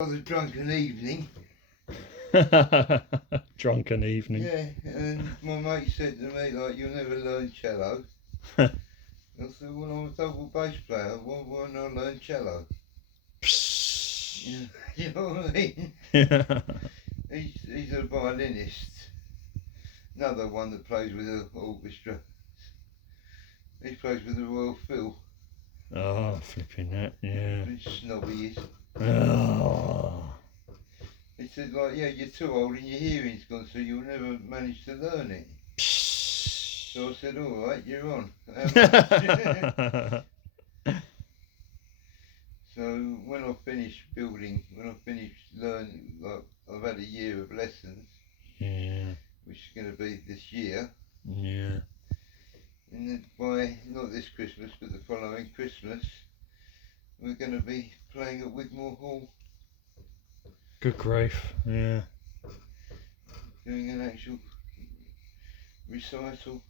Was a drunken evening. Drunken evening. Yeah, and my mate said to me, like, you'll never learn cello. I said, well, I'm a double bass player, why not learn cello? Yeah, you know what I mean? He's a violinist. Another one that plays with an orchestra. He plays with the Royal Phil. Oh, flipping that, yeah. Snobby he is. Oh. He said, like, yeah, you're too old and your hearing's gone, so you'll never manage to learn it. So I said, all right, you're on. How much? So when I finished building, when I finished learning, like I've had a year of lessons, Yeah. which is going to be this year. Yeah. And then by not this Christmas, but the following Christmas, we're going to be playing at Wigmore Hall. Good grief, yeah. Doing an actual recital.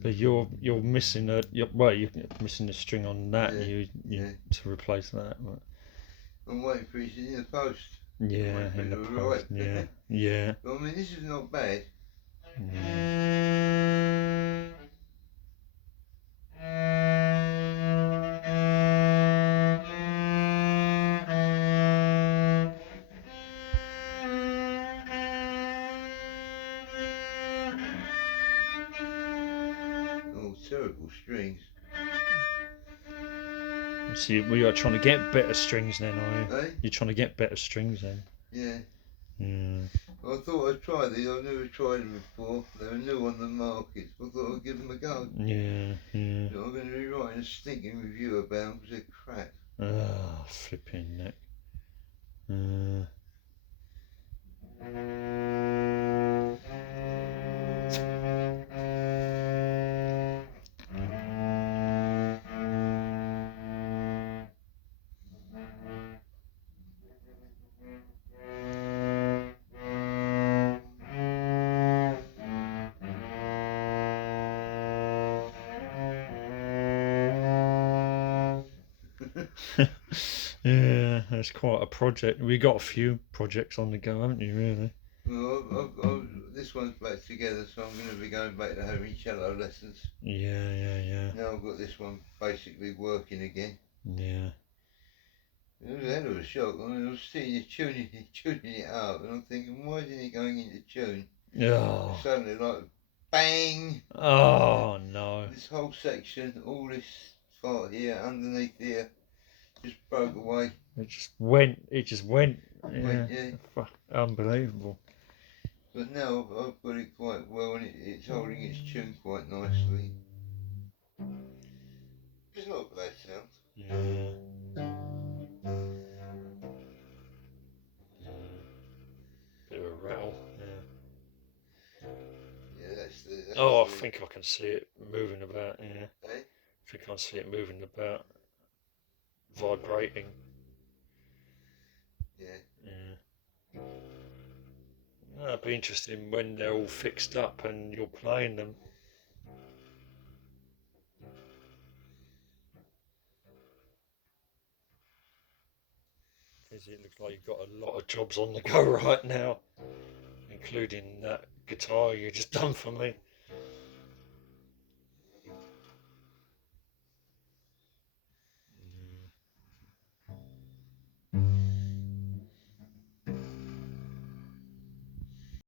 But you're missing you're missing a string on that. Yeah, you to replace that. But I'm waiting for it in the post. yeah, in the post. Yeah, yeah. But I mean, this is not bad. Oh, terrible strings. So you're trying to get better strings then, are you? Eh? You're trying to get better strings then. Yeah. Yeah. I thought I'd try these. I've never tried them before. They're new on the market. So I thought I'd give them a go. Yeah, yeah. So I'm going to be writing a stinking review about them because they're crap. Ah, flipping neck. Yeah, that's quite a project. We got a few projects on the go, haven't you? Really? Well, this one's back together, so I'm going to be going back to having cello lessons. Yeah. Now I've got this one basically working again. Yeah. It was a hell of a shock. I mean, I was sitting here tuning it up, and I'm thinking, why isn't it going into tune? Oh. And suddenly, like, bang! Oh no. This whole section, all this part here, underneath here, just broke away. It just went. Yeah. Yeah. Unbelievable. But now I've got it quite well, and it's holding its tune quite nicely. It's not a bad sound. Yeah. Bit of a rattle. Yeah. Yeah, that's Oh, I think I can see it moving about. Yeah. Eh? I think I can see it moving about, vibrating. Yeah. That'd be interesting when they're all fixed up and you're playing them. Because it looks like you've got a lot of jobs on the go right now, including that guitar you just done for me.